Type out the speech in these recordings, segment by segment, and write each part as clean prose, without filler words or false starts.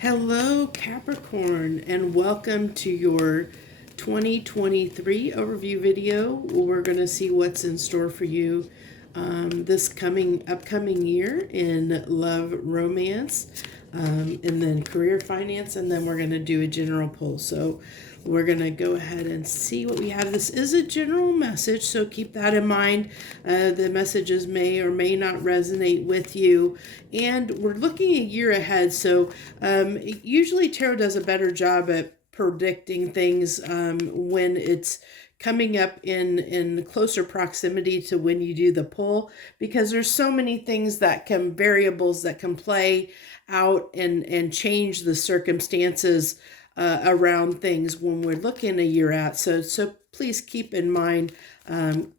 Hello, Capricorn, and welcome to your 2023 overview video. We're going to see what's in store for you this upcoming year in love, romance, and then career, finance, and then we're going to do a general poll. So we're going to go ahead and see what we have. This is a general message, so keep that in mind. The messages may or may not resonate with you. And we're looking a year ahead, so usually tarot does a better job at predicting things when it's coming up in closer proximity to when you do the pull, because there's so many things variables that can play out and change the circumstances around things when we're looking a year out. So please keep in mind,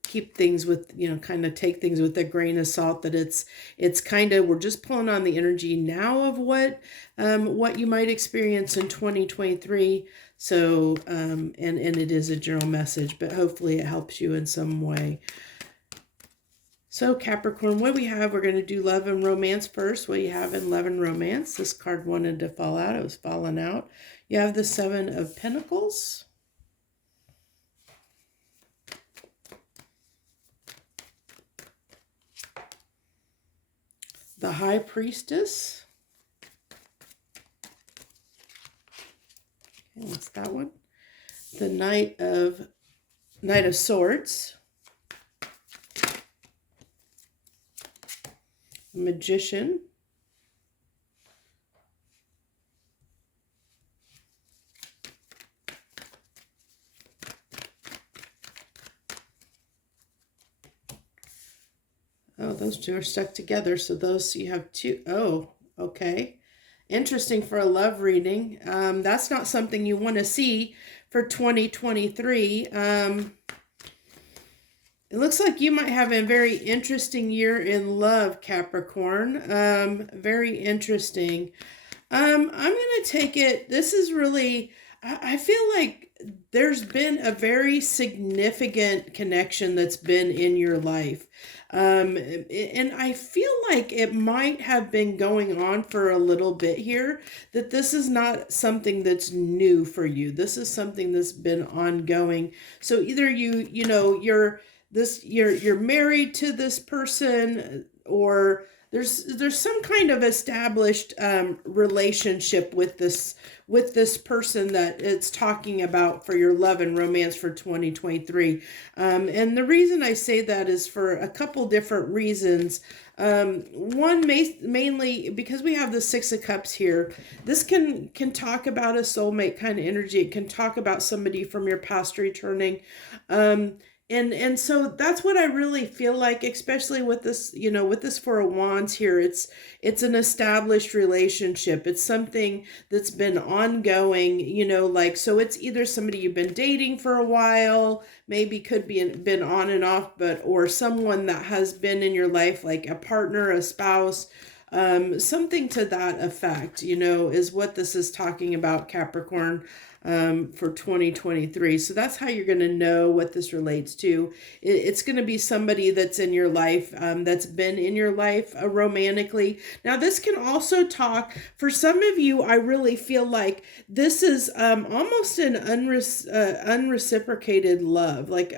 keep things with, kind of take things with a grain of salt, that it's kind of, we're just pulling on the energy now of what you might experience in 2023. So, and it is a general message, but hopefully it helps you in some way. So Capricorn, what we have, we're going to do love and romance first. What you have in love and romance. This card wanted to fall out. It was falling out. You have the Seven of Pentacles. The High Priestess. Okay, what's that one? The Knight of Swords. Magician. Oh, those two are stuck together. So you have two. Oh, okay. Interesting for a love reading. That's not something you want to see for 2023. It looks like you might have a very interesting year in love, Capricorn. Very interesting. I'm going to take it. This is really, I feel like there's been a very significant connection that's been in your life. And I feel like it might have been going on for a little bit here, that this is not something that's new for you. This is something that's been ongoing. So either you're married to this person, or there's some kind of established relationship with this person that it's talking about for your love and romance for 2023. And the reason I say that is for a couple different reasons. One, mainly because we have the Six of Cups here. This can talk about a soulmate kind of energy. It can talk about somebody from your past returning. And so that's what I really feel like, especially with this, with this Four of Wands here. It's an established relationship. It's something that's been ongoing, so it's either somebody you've been dating for a while, maybe could be been on and off, or someone that has been in your life, like a partner, a spouse, something to that effect, is what this is talking about, Capricorn. For 2023. So that's how you're going to know what this relates to. It's going to be somebody that's in your life, that's been in your life romantically. Now, this can also talk, for some of you, I really feel like this is almost an unreciprocated love, like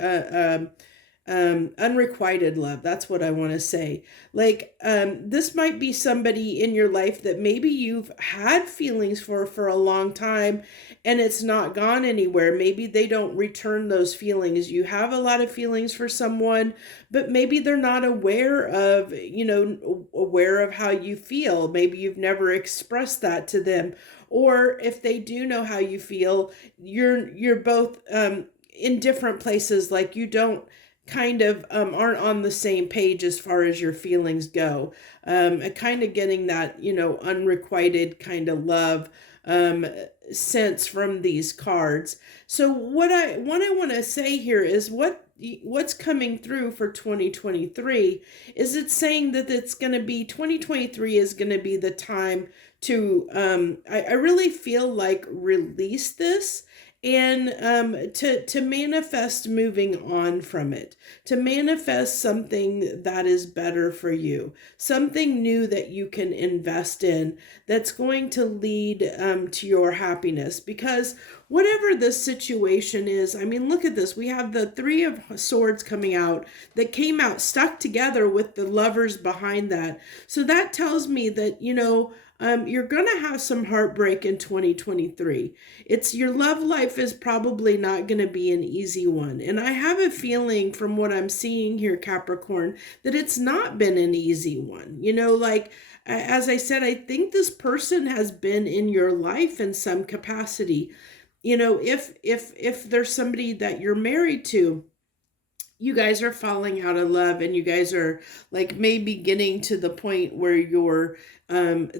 unrequited love. That's what I want to say. Like, this might be somebody in your life that maybe you've had feelings for a long time, and it's not gone anywhere. Maybe they don't return those feelings. You have a lot of feelings for someone, but maybe they're not aware of how you feel. Maybe you've never expressed that to them. Or if they do know how you feel, you're both in different places. Like, you don't kind of aren't on the same page as far as your feelings go. Kind of getting that, unrequited kind of love sense from these cards. So what I want to say here is what's coming through for 2023 is it's saying that it's going to be 2023 is going to be the time to I really feel like release this and to manifest moving on from it, to manifest something that is better for you, something new that you can invest in, that's going to lead to your happiness. Because whatever this situation is, I mean, look at this. We have the Three of Swords coming out, that came out stuck together with the lovers behind that. So that tells me that, you're going to have some heartbreak in 2023. It's your love life is probably not going to be an easy one. And I have a feeling from what I'm seeing here, Capricorn, that it's not been an easy one. As I said, I think this person has been in your life in some capacity. If there's somebody that you're married to, you guys are falling out of love, and you guys are like maybe getting to the point where you're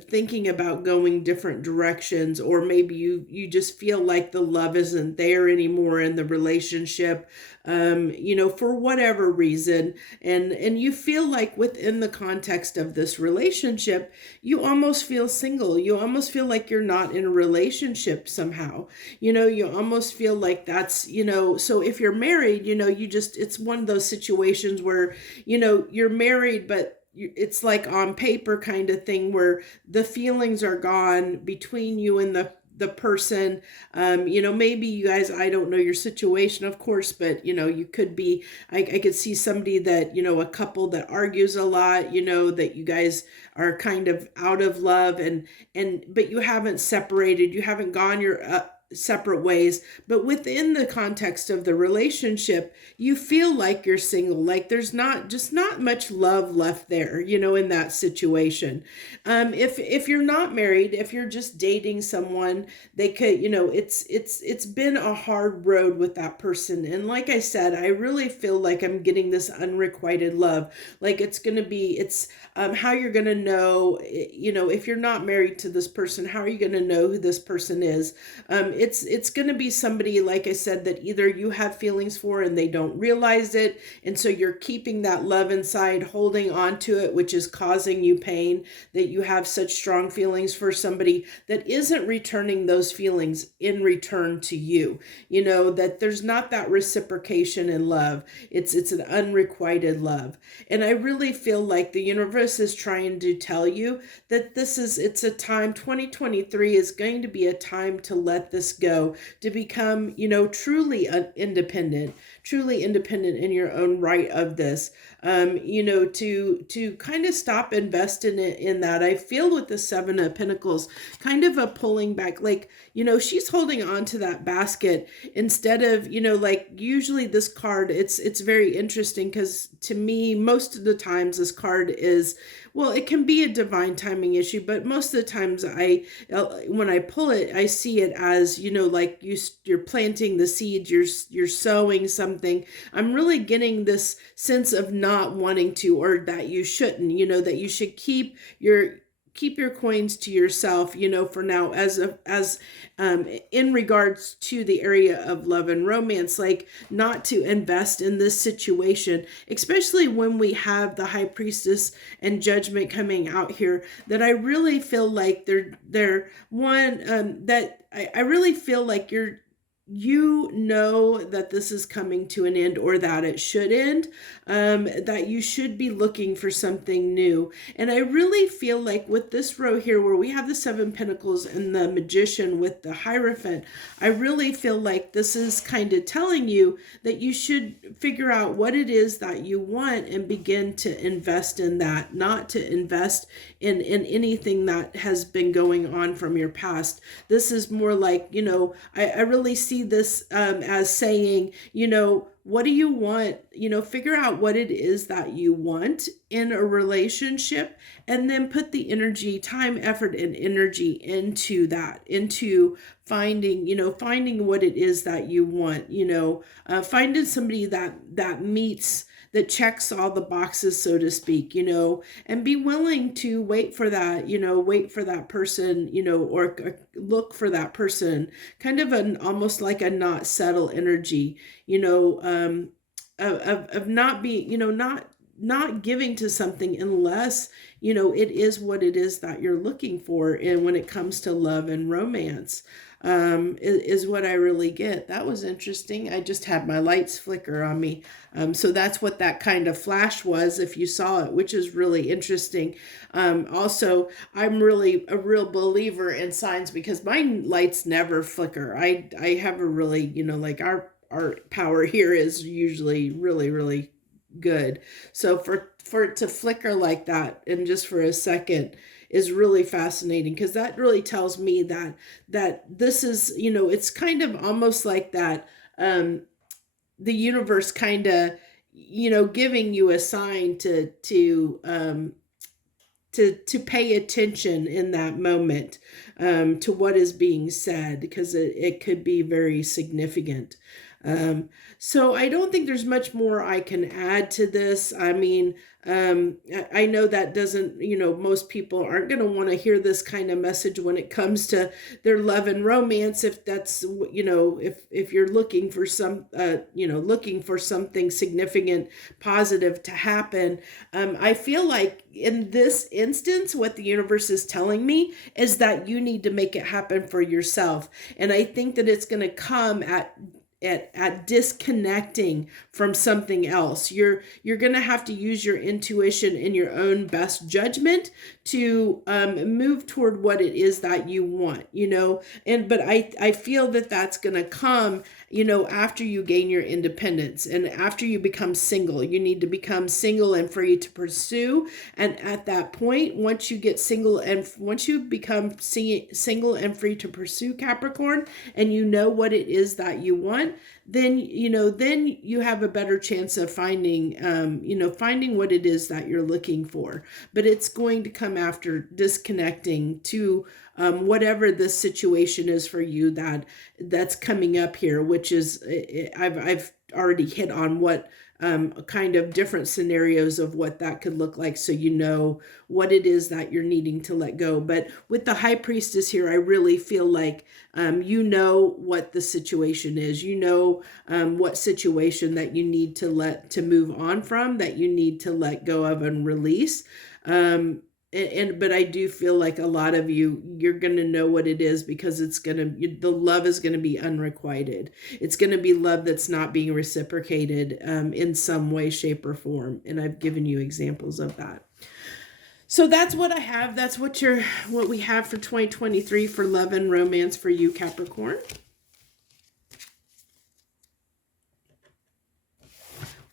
thinking about going different directions, or maybe you just feel like the love isn't there anymore in the relationship, for whatever reason, and you feel like within the context of this relationship, you almost feel single. You almost feel like you're not in a relationship somehow. You almost feel like that's, so if you're married, it's one of those situations where, you're married, but it's like on paper kind of thing, where the feelings are gone between you and the person. Maybe you guys, I don't know your situation, of course, but you could be, I could see somebody that, a couple that argues a lot, that you guys are kind of out of love, but you haven't separated, you haven't gone your separate ways, but within the context of the relationship, you feel like you're single, like there's not much love left there, in that situation. If you're not married, if you're just dating someone, they could, it's been a hard road with that person. And like I said, I really feel like I'm getting this unrequited love. Like it's how you're going to know, if you're not married to this person, how are you going to know who this person is? It's going to be somebody, like I said, that either you have feelings for and they don't realize it, and so you're keeping that love inside, holding on to it, which is causing you pain, that you have such strong feelings for somebody that isn't returning those feelings in return to you. That there's not that reciprocation in love. It's an unrequited love. And I really feel like the universe is trying to tell you that it's a time, 2023 is going to be a time to let this go, to become, truly independent in your own right of this, to kind of stop investing in that. I feel with the Seven of Pentacles, kind of a pulling back, like, she's holding on to that basket instead of, like usually this card, it's very interesting, because to me, most of the times this card is, well, it can be a divine timing issue, but most of the times when I pull it, I see it as, like you're planting the seeds, you're sowing something. I'm really getting this sense of not wanting to, or that you shouldn't, that you should keep your coins to yourself, for now, as in regards to the area of love and romance, like not to invest in this situation, especially when we have the High Priestess and Judgment coming out here, that I really feel like they're one, that I really feel like that this is coming to an end, or that it should end, that you should be looking for something new. And I really feel like with this row here, where we have the Seven Pentacles and the Magician with the Hierophant, I really feel like this is kind of telling you that you should figure out what it is that you want and begin to invest in that, not to invest in anything that has been going on from your past. This is more like, I really see this as saying, what do you want? Figure out what it is that you want in a relationship, and then put the energy, time, effort, and energy into that, into finding what it is that you want, finding somebody that meets, that checks all the boxes, so to speak, and be willing to wait for that person, or look for that person, kind of almost like a not settle energy, of not being, not giving to something unless, it is what it is that you're looking for. And when it comes to love and romance, is what I really get. That was interesting. I just had my lights flicker on me. So that's what that kind of flash was, if you saw it, which is really interesting. Also, I'm really a real believer in signs because my lights never flicker. I have a really, like our power here is usually really, really good. So for it to flicker like that and just for a second is really fascinating, because that really tells me that this is, it's kind of almost like that, the universe kind of, giving you a sign to pay attention in that moment, to what is being said, because it could be very significant. So I don't think there's much more I can add to this. I mean, I know that doesn't, most people aren't going to want to hear this kind of message when it comes to their love and romance. If that's, if you're looking for looking for something significant, positive to happen. I feel like in this instance, what the universe is telling me is that you need to make it happen for yourself. And I think that it's going to come at disconnecting from something else. You're going to have to use your intuition and your own best judgment to move toward what it is that you want, but I feel that that's going to come, after you gain your independence and after you become single. You need to become single and free to pursue. And at that point, once you get single and once you become single and free to pursue, Capricorn, and what it is that you want, then you have a better chance of finding what it is that you're looking for. But it's going to come after disconnecting to whatever this situation is for you that's coming up here, which is, I've already hit on what kind of different scenarios of what that could look like, so what it is that you're needing to let go. But with the High Priestess here, I really feel like what the situation is, what situation that you need to move on from, that you need to let go of and release. But I do feel like a lot of you're going to know what it is, because the love is going to be unrequited. It's going to be love that's not being reciprocated in some way, shape, or form. And I've given you examples of that. So that's what I have. That's what we have for 2023 for love and romance for you, Capricorn.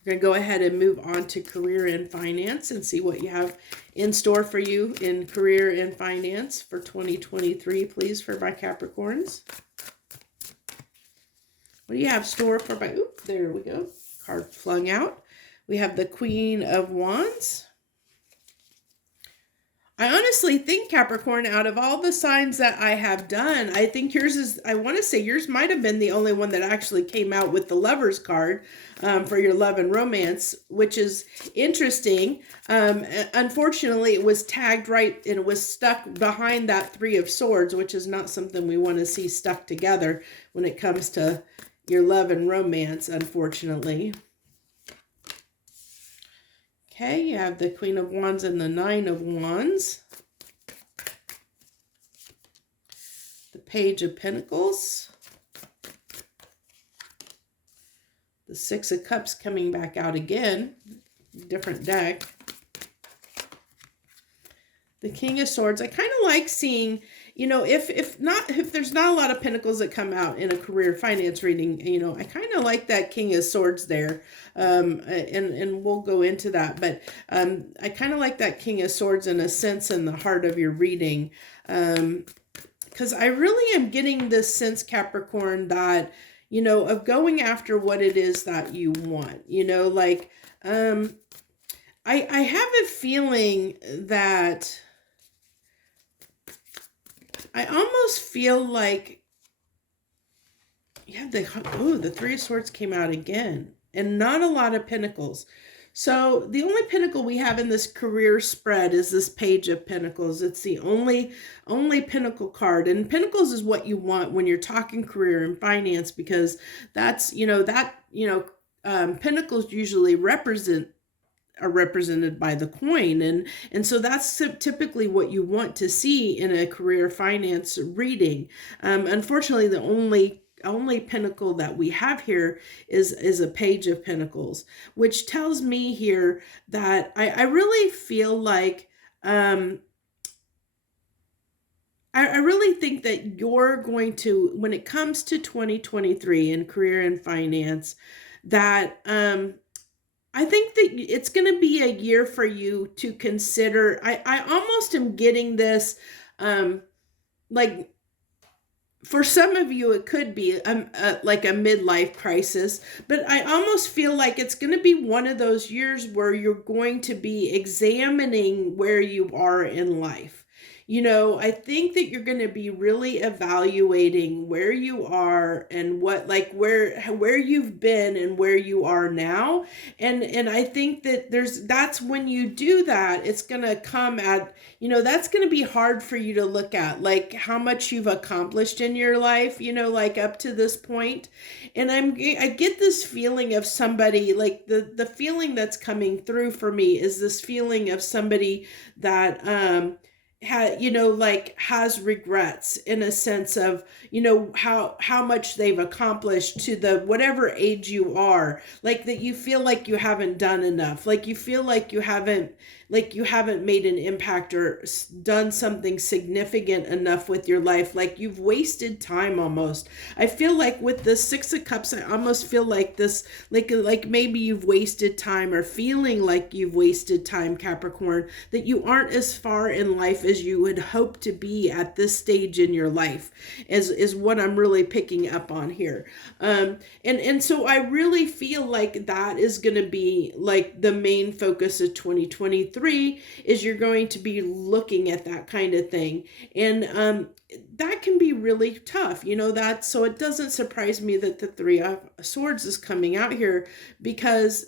We're going to go ahead and move on to career and finance and see what you have in store for you in career and finance for 2023, please, for my Capricorns. What do you have store for my, there we go, card flung out. We have the Queen of Wands. I honestly think, Capricorn, out of all the signs that I have done, I think I want to say yours might have been the only one that actually came out with the Lovers card for your love and romance, which is interesting. Unfortunately, it was tagged right and it was stuck behind that Three of Swords, which is not something we want to see stuck together when it comes to your love and romance, unfortunately. Okay, you have the Queen of Wands and the Nine of Wands. The Page of Pentacles. The Six of Cups coming back out again. Different deck. The King of Swords. I kind of like seeing, if there's not a lot of pentacles that come out in a career finance reading, I kind of like that King of Swords there. And we'll go into that, but I kind of like that King of Swords in a sense in the heart of your reading. Because I really am getting this sense, Capricorn, that, of going after what it is that you want, I have a feeling that I almost feel like the Three of Swords came out again, and not a lot of pentacles. So the only pentacle we have in this career spread is this Page of Pentacles. It's the only pentacle card, and pentacles is what you want when you're talking career and finance, because that's pentacles usually represent are represented by the coin. And so that's typically what you want to see in a career finance reading. Unfortunately, the only pentacle that we have here is a page of pentacles, which tells me here that I really feel like I really think that you're going to, when it comes to 2023 in career and finance, that I think that it's going to be a year for you to consider. I almost am getting this, like, for some of you, it could be like a midlife crisis, but I almost feel like it's going to be one of those years where you're going to be examining where you are in life. I think that you're going to be really evaluating where you are and what, like where you've been and where you are now. And I think that that's when you do that, it's going to come at, that's going to be hard for you to look at, like how much you've accomplished in your life, like up to this point. And I get this feeling of somebody, like the feeling that's coming through for me is this feeling of somebody that, has regrets in a sense of, how much they've accomplished to the whatever age you are, like that you feel like you haven't done enough, like you feel like you haven't made an impact or done something significant enough with your life, like you've wasted time almost. I feel like with the Six of Cups, I almost feel like this, like maybe you've wasted time or feeling like you've wasted time, Capricorn, that you aren't as far in life as you would hope to be at this stage in your life, is what I'm really picking up on here. And so I really feel like that is going to be like the main focus of 2023, is you're going to be looking at that kind of thing. And that can be really tough, so it doesn't surprise me that the Three of Swords is coming out here, because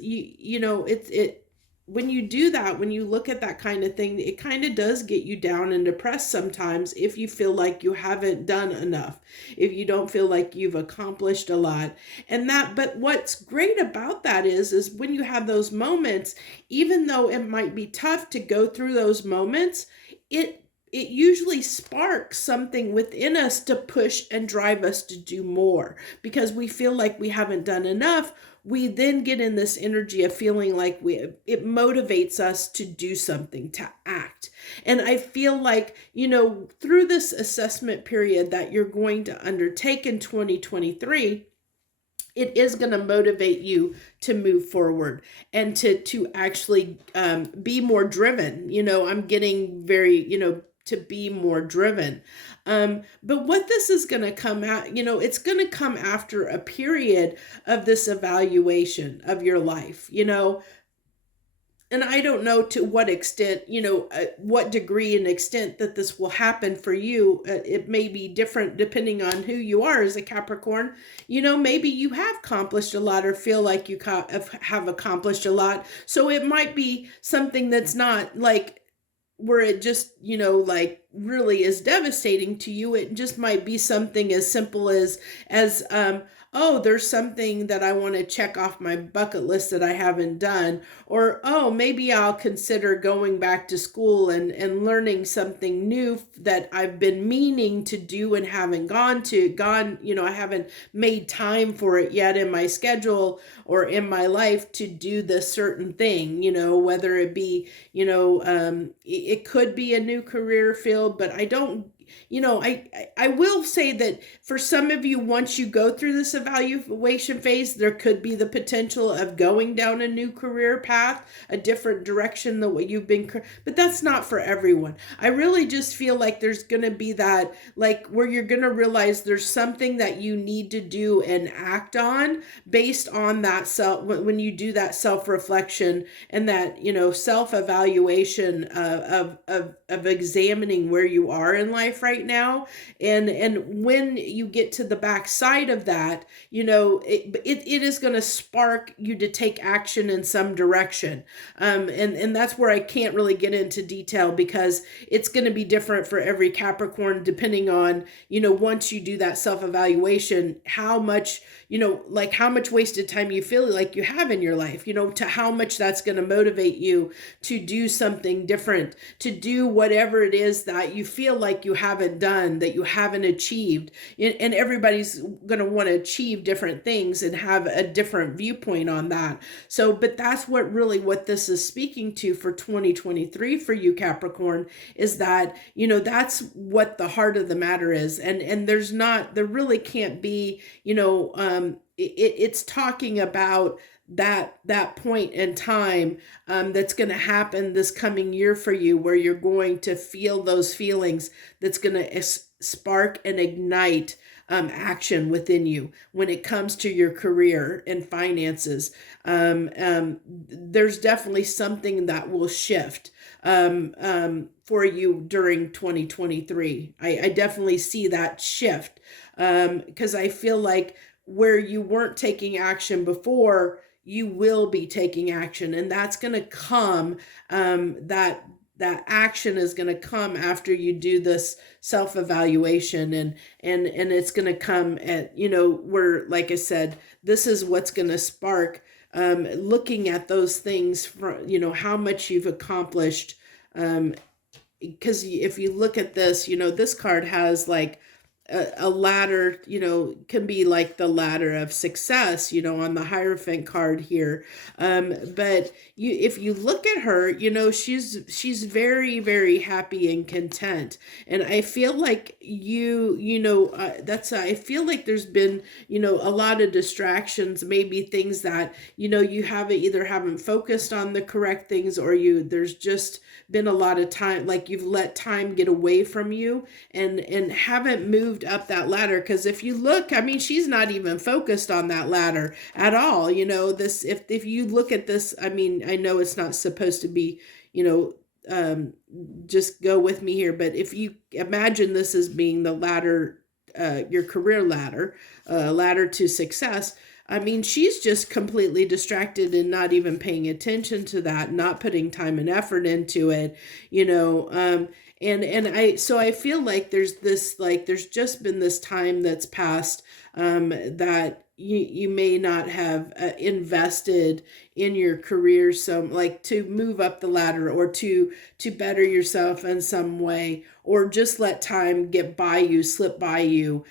when you do that, when you look at that kind of thing, it kind of does get you down and depressed sometimes if you feel like you haven't done enough, if you don't feel like you've accomplished a lot. But what's great about that is when you have those moments, even though it might be tough to go through those moments, it usually sparks something within us to push and drive us to do more, because we feel like we haven't done enough. We then get in this energy of feeling like it motivates us to do something, to act. And I feel like, through this assessment period that you're going to undertake in 2023, it is going to motivate you to move forward and to actually be more driven. I'm getting very, to be more driven. But what this is going to come out, it's going to come after a period of this evaluation of your life, and I don't know to what extent, what degree and extent that this will happen for you. It may be different depending on who you are as a Capricorn. Maybe you have accomplished a lot or feel like you have accomplished a lot. So it might be something that's not like where it just, like really is devastating to you. It just might be something as simple as oh, there's something that I want to check off my bucket list that I haven't done. Or, oh, maybe I'll consider going back to school and learning something new that I've been meaning to do and haven't I haven't made time for it yet in my schedule or in my life to do this certain thing, whether it be, it could be a new career field, but I don't, I will say that for some of you, once you go through this evaluation phase, there could be the potential of going down a new career path, a different direction than what you've been, but that's not for everyone. I really just feel like there's going to be that, like where you're going to realize there's something that you need to do and act on based on that when you do that self-reflection and that, self-evaluation of examining where you are in life life right now. And when you get to the backside of that, it is going to spark you to take action in some direction. And that's where I can't really get into detail, because it's going to be different for every Capricorn, depending on, once you do that self-evaluation, how much, like how much wasted time you feel like you have in your life, to how much that's going to motivate you to do something different, to do whatever it is that you feel like you haven't done, that you haven't achieved. And everybody's going to want to achieve different things and have a different viewpoint on that. So, but that's what this is speaking to for 2023 for you, Capricorn, is that, that's what the heart of the matter is. And there really can't be, it's talking about that point in time that's going to happen this coming year for you, where you're going to feel those feelings, that's going to spark and ignite action within you when it comes to your career and finances. There's definitely something that will shift for you during 2023. I definitely see that shift, because I feel like where you weren't taking action before, you will be taking action, and that's going to come, that action is going to come after you do this self-evaluation, and it's going to come at, where, like I said, this is what's going to spark, looking at those things from, how much you've accomplished, because if you look at this, this card has like a ladder, can be like the ladder of success, on the Hierophant card here. But if you look at her, she's very, very happy and content. And I feel like I feel like there's been, a lot of distractions, maybe things that, you haven't focused on the correct things, or there's just been a lot of time, like you've let time get away from you and haven't moved up that ladder. Because if you look, she's not even focused on that ladder at all. If you look at this, I know it's not supposed to be, just go with me here, but if you imagine this as being the ladder, your career ladder, ladder to success, she's just completely distracted and not even paying attention to that, not putting time and effort into it, so I feel like there's just been this time that's passed, that you may not have invested in your career, so like to move up the ladder, or to better yourself in some way, or just let time slip by you,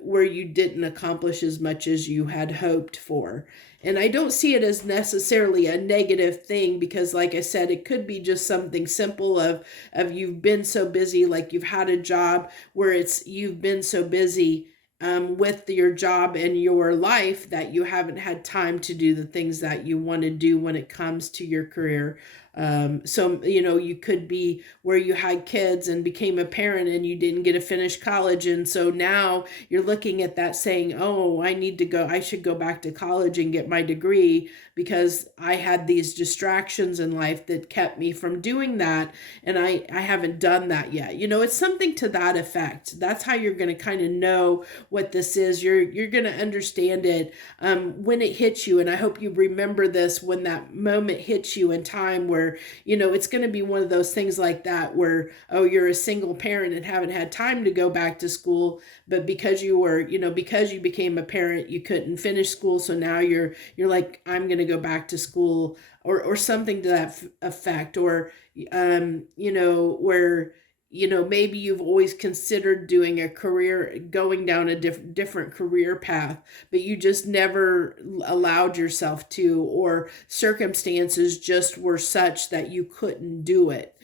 where you didn't accomplish as much as you had hoped for. And I don't see it as necessarily a negative thing, because like I said, it could be just something simple of you've been so busy, like you've had a job where you've been so busy with your job and your life that you haven't had time to do the things that you want to do when it comes to your career. So, you could be where you had kids and became a parent and you didn't get to finish college. And so now you're looking at that saying, oh, I should go back to college and get my degree, because I had these distractions in life that kept me from doing that. And I haven't done that yet. It's something to that effect. That's how you're going to kind of know what this is. You're going to understand it, when it hits you. And I hope you remember this when that moment hits you in time, where it's going to be one of those things like that, where, oh, you're a single parent and haven't had time to go back to school, but because because you became a parent, you couldn't finish school. So now you're like, I'm going to go back to school, or something to that effect, or, where, maybe you've always considered doing a career, going down a different career path, but you just never allowed yourself to, or circumstances just were such that you couldn't do it.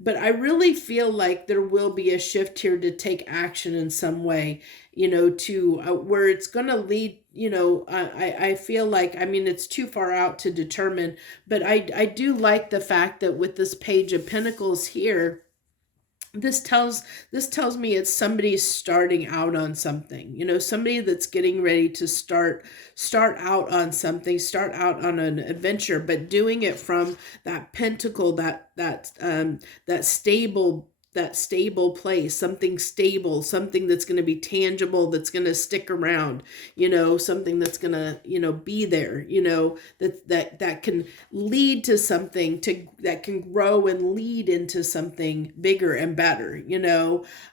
But I really feel like there will be a shift here to take action in some way, to where it's going to lead, I feel like, it's too far out to determine, but I do like the fact that with this Page of Pentacles here, this tells me it's somebody starting out on something, somebody that's getting ready to start out on something, start out on an adventure, but doing it from that pentacle, that stable, that stable place, something stable, something that's going to be tangible, that's going to stick around, something that's going to, be there, that can lead to something that can grow and lead into something bigger and better,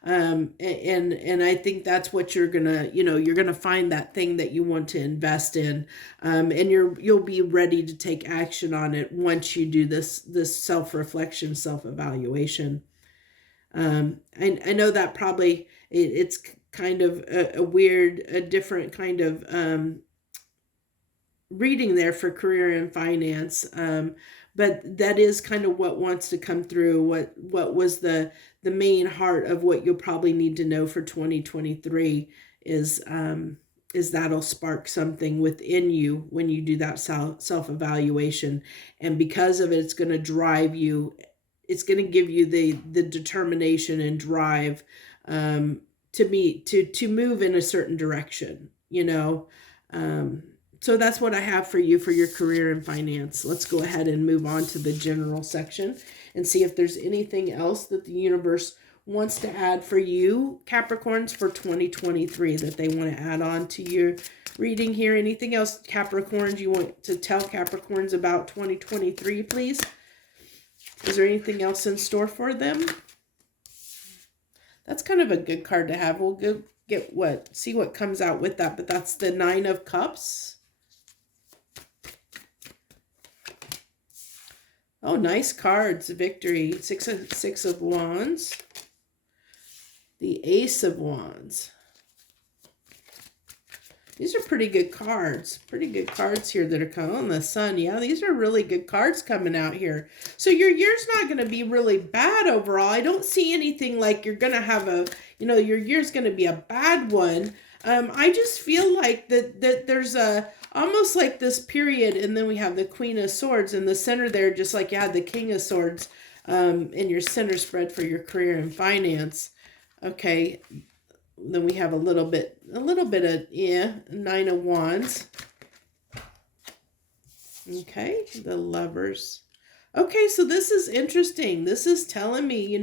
and I think that's what you're going to, you're going to find that thing that you want to invest in. And you'll be ready to take action on it once you do this self-reflection, self-evaluation. I know that probably it's kind of a different kind of reading there for career and finance, but that is kind of what wants to come through. What was the main heart of what you'll probably need to know for 2023 is that'll spark something within you when you do that self-evaluation. And because of it, it's going to drive you, it's going to give you the determination and drive to move in a certain direction, so that's what I have for you for your career and finance. Let's go ahead and move on to the general section and see if there's anything else that the universe wants to add for you, Capricorns, for 2023 that they want to add on to your reading here. Anything else, Capricorns, you want to tell Capricorns about 2023, please? Is there anything else in store for them? That's kind of a good card to have. We'll go see what comes out with that, but that's the 9 of Cups. Oh, nice cards. Victory. Six of Wands. The Ace of Wands. These are pretty good cards. Pretty good cards here that are coming. Oh, the Sun. Yeah, these are really good cards coming out here. So your year's not going to be really bad overall. I don't see anything like you're going to have your year's going to be a bad one. I just feel like that there's almost like this period, and then we have the Queen of Swords in the center there, just like you had the King of Swords in your center spread for your career and finance. Okay, then we have a little bit of 9 of Wands. Okay, the Lovers. Okay, so this is interesting. This is telling me,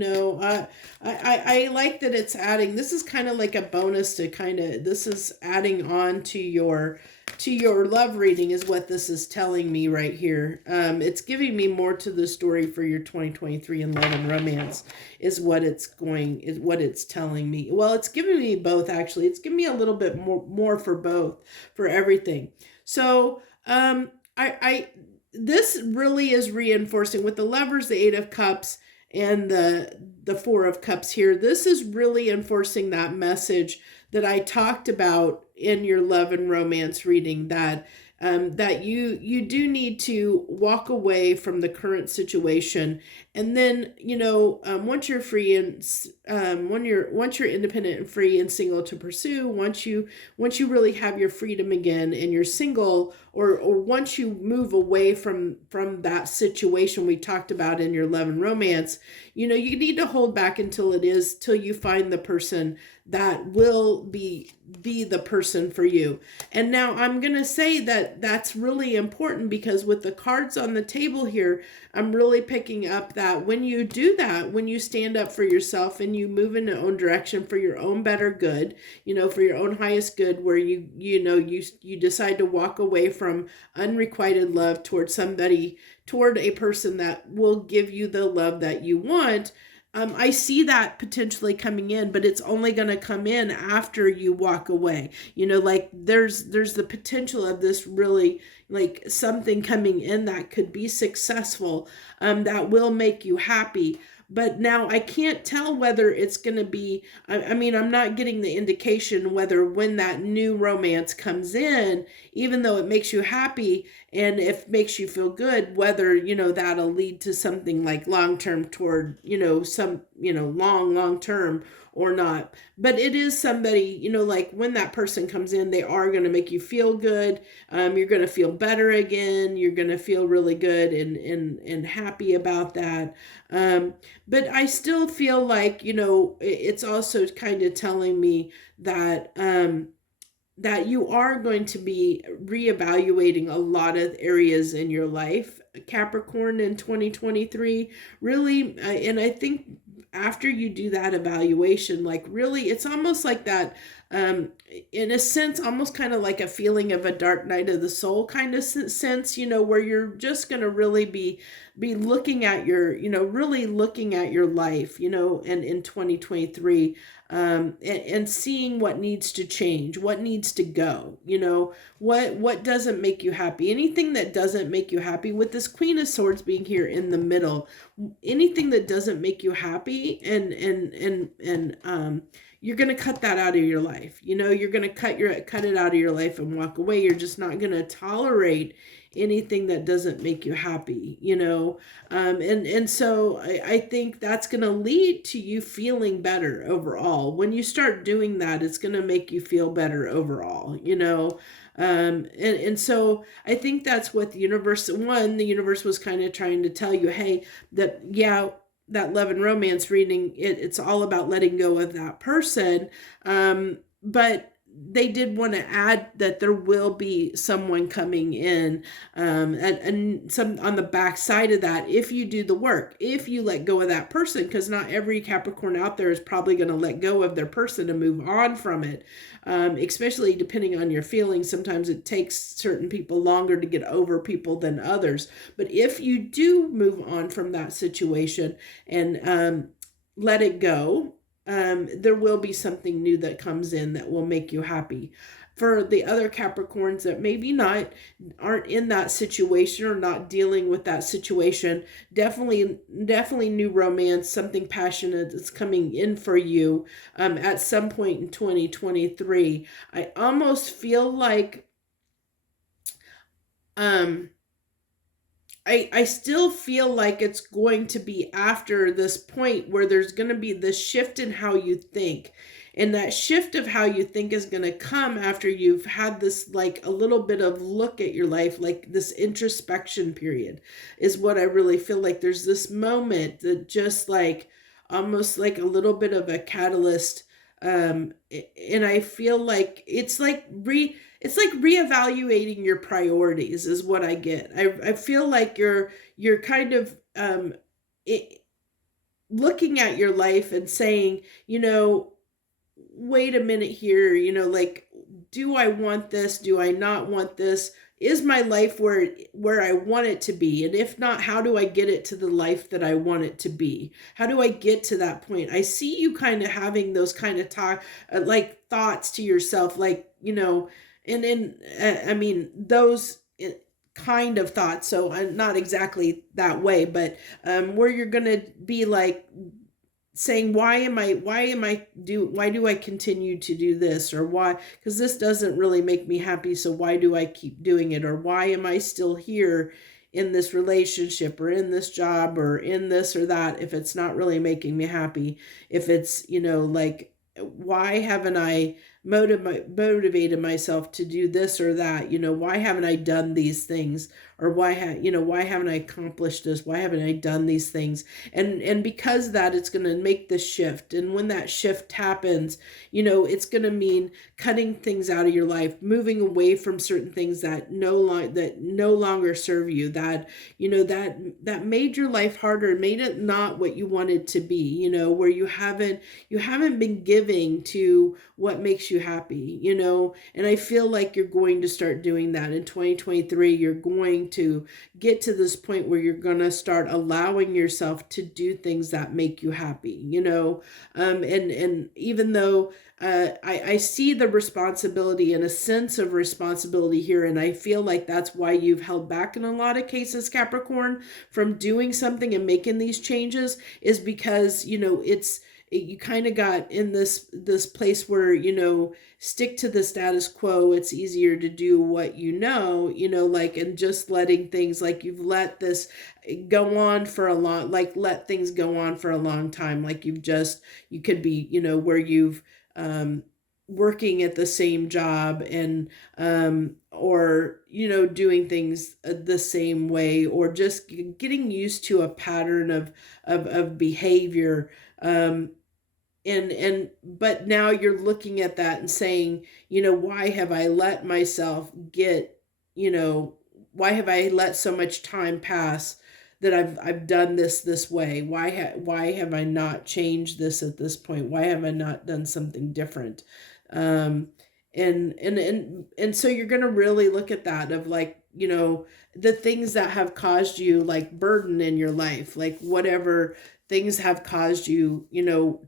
I like that it's adding. This is kind of like a bonus to this is adding on to your love reading is what this is telling me right here. It's giving me more to the story for your 2023 in love and romance is what it's telling me. Well, it's giving me both, actually. It's giving me a little bit more for both, for everything. So, this really is reinforcing with the Lovers, the 8 of Cups, and the 4 of Cups here. This is really enforcing that message that I talked about in your love and romance reading, that you do need to walk away from the current situation, and then once you're free and once you're independent and free and single to pursue, once you really have your freedom again and you're single, or once you move away from that situation we talked about in your love and romance, you need to hold back till you find the person that will be the person for you. And now I'm going to say that that's really important, because with the cards on the table here, I'm really picking up that when you do that, when you stand up for yourself and you move in your own direction for your own better good, for your own highest good, where you decide to walk away from unrequited love toward a person that will give you the love that you want. I see that potentially coming in, but it's only going to come in after you walk away. Like there's the potential of this really, like something coming in that could be successful, that will make you happy. But now I can't tell whether it's going to be, I'm not getting the indication whether when that new romance comes in, even though it makes you happy and it makes you feel good, whether, that'll lead to something like long-term toward, long-term or not. But it is somebody, like when that person comes in, they are going to make you feel good. You're going to feel better again. You're going to feel really good and happy about that. But I still feel like, it's also kind of telling me that, that you are going to be reevaluating a lot of areas in your life, Capricorn, in 2023, really. And I think after you do that evaluation, like really, it's almost like that, in a sense, almost kind of like a feeling of a dark night of the soul kind of sense, where you're just going to really be looking at your, really looking at your life, and in 2023, and seeing what needs to change, what needs to go, what doesn't make you happy, anything that doesn't make you happy, with this Queen of Swords being here in the middle, anything that doesn't make you happy, and you're going to cut that out of your life. You're going to cut it out of your life and walk away. You're just not going to tolerate anything that doesn't make you happy, and so I think that's going to lead to you feeling better overall. When you start doing that, it's going to make you feel better overall, and so I think that's what the universe was kind of trying to tell you, hey, that love and romance reading, it's all about letting go of that person, but they did want to add that there will be someone coming in, and some on the back side of that, if you do the work, if you let go of that person, because not every Capricorn out there is probably going to let go of their person and move on from it, especially depending on your feelings. Sometimes it takes certain people longer to get over people than others, but if you do move on from that situation and let it go, there will be something new that comes in that will make you happy. For the other Capricorns that maybe aren't in that situation or not dealing with that situation, definitely new romance, something passionate that's coming in for you at some point in 2023. I almost feel like I still feel like it's going to be after this point where there's going to be this shift in how you think. And that shift of how you think is going to come after you've had this, like, a little bit of look at your life, like this introspection period is what I really feel like. There's this moment that just like almost like a little bit of a catalyst. And I feel like it's like reevaluating your priorities is what I get. I feel like you're kind of looking at your life and saying, wait a minute here, like, do I want this? Do I not want this? Is my life where I want it to be? And if not, how do I get it to the life that I want it to be? How do I get to that point? I see you kind of having those kind of like thoughts to yourself, like, and then, I mean, those kind of thoughts. So I'm not exactly that way, but where you're going to be like saying, why do I continue to do this? Or why? Because this doesn't really make me happy. So why do I keep doing it? Or why am I still here in this relationship or in this job or in this or that if it's not really making me happy? If it's, like, why haven't I motivated myself to do this or that? Why haven't I done these things? Or why haven't I accomplished this? Why haven't I done these things? And because of that, it's going to make the shift. And when that shift happens, it's going to mean cutting things out of your life, moving away from certain things that no longer serve you, that made your life harder, made it not what you wanted to be, where you haven't been giving to what makes you happy, and I feel like you're going to start doing that in 2023. You're going to get to this point where you're going to start allowing yourself to do things that make you happy, and even though I see the responsibility and a sense of responsibility here, and I feel like that's why you've held back in a lot of cases, Capricorn, from doing something and making these changes, is because, you kind of got in this place where, stick to the status quo. It's easier to do what like, and just letting things, like, you've let this go on for a long, like, let things go on for a long time. Like, you could be, where you've, working at the same job and, or, doing things the same way, or just getting used to a pattern of behavior, but now you're looking at that and saying, why have I let myself get, why have I let so much time pass that I've done this way? Why have I not changed this at this point? Why have I not done something different? Um, and so you're going to really look at that of like, the things that have caused you like burden in your life, like whatever things have caused you,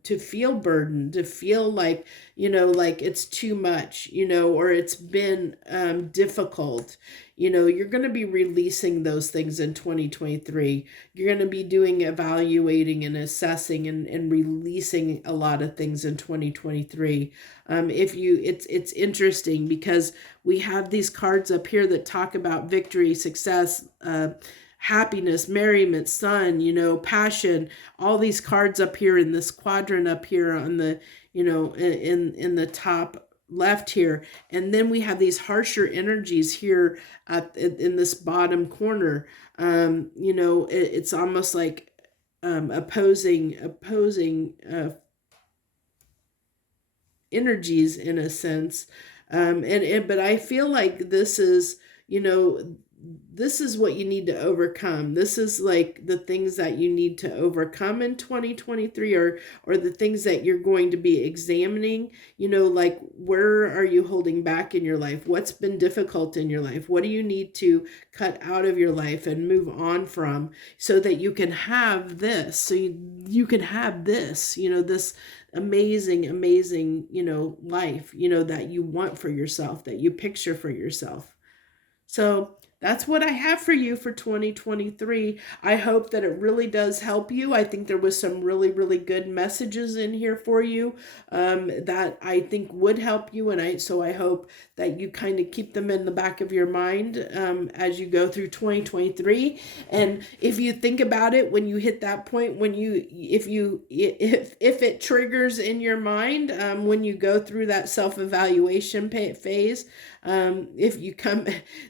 to feel burdened, to feel like, like it's too much, or it's been difficult. You're going to be releasing those things in 2023. You're going to be doing evaluating and assessing and releasing a lot of things in 2023. It's interesting because we have these cards up here that talk about victory, success, happiness, merriment, sun, passion, all these cards up here in this quadrant up here on the, in the top left here. And then we have these harsher energies here in this bottom corner. It's almost like opposing energies in a sense. But I feel like this is, this is what you need to overcome. This is like the things that you need to overcome in 2023, or the things that you're going to be examining, like where are you holding back in your life? What's been difficult in your life? What do you need to cut out of your life and move on from so that you can have this, so you can have this, this amazing life, that you want for yourself, that you picture for yourself. So that's what I have for you for 2023. I hope that it really does help you. I think there was some really, really good messages in here for you that I think would help you. And so I hope that you kind of keep them in the back of your mind as you go through 2023. And if you think about it, when you hit that point, if it triggers in your mind, when you go through that self-evaluation phase, if you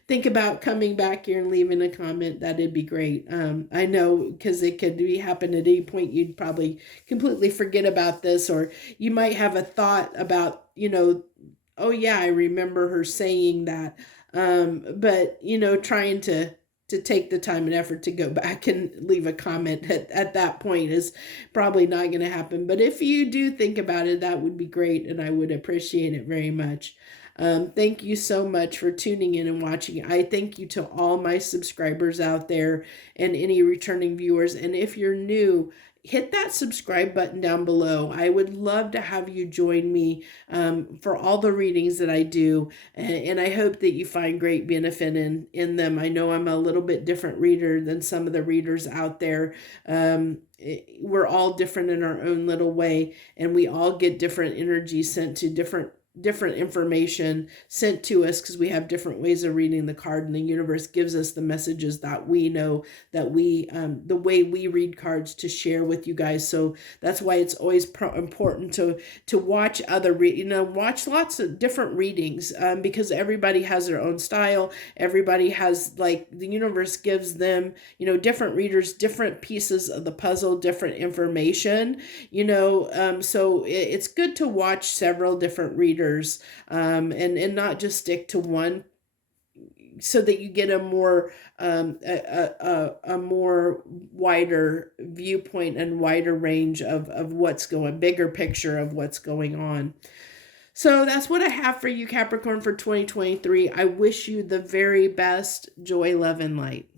think about coming back here and leaving a comment, that'd be great. I know, because it could happen at any point. You'd probably completely forget about this, or you might have a thought about, oh yeah, I remember her saying that. But trying to take the time and effort to go back and leave a comment at that point is probably not going to happen. But if you do think about it, that would be great, and I would appreciate it very much. Thank you so much for tuning in and watching. I thank you to all my subscribers out there and any returning viewers. And if you're new, hit that subscribe button down below. I would love to have you join me for all the readings that I do. And I hope that you find great benefit in them. I know I'm a little bit different reader than some of the readers out there. We're all different in our own little way, and we all get different energy sent to different information sent to us, because we have different ways of reading the card, and the universe gives us the messages that we know, that we the way we read cards, to share with you guys. So that's why it's always important to watch watch lots of different readings, because everybody has their own style. Everybody has, like, the universe gives them, different readers, different pieces of the puzzle, different information, so it's good to watch several different readers, and not just stick to one, so that you get a more a more wider viewpoint and wider range of what's going, bigger picture of what's going on. So that's what I have for you, Capricorn, for 2023. I wish you the very best. Joy, love, and light.